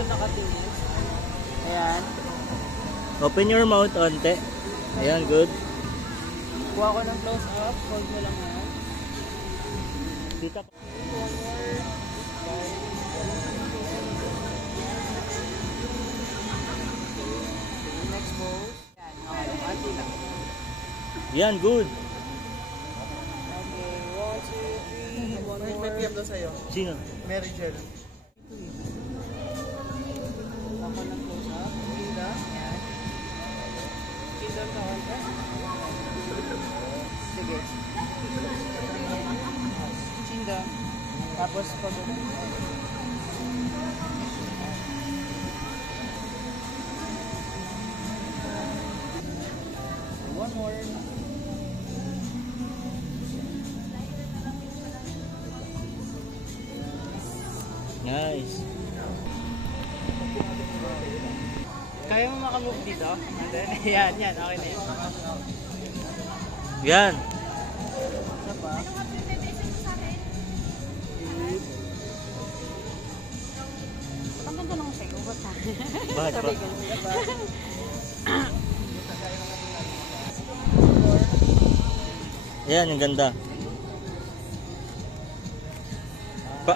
dito nakatingin. Ayan. Open your mouth onte. Ayan, good. Kuha ko ng close up. Hold mo lang yan. Dito. One more. Next pose. Yan. Okay. Konti lang. Yan, good. Okay. 1, 2, 3. One more. May PM daw sa'yo. Sino? Mary Jel. Kuha ko ng close up. Ganda. Yan. Ganda ka konti. Sige. Chinda. Tapos pag one more. Nice. Kaya mo makamove dito? Yan, yan. Okay na yun. Yan. Isa pa. Ang ganda nung sa'yo. Ba't sa akin? Bakit ba? Sabi ko, isa pa. Yan, yung ganda. Pa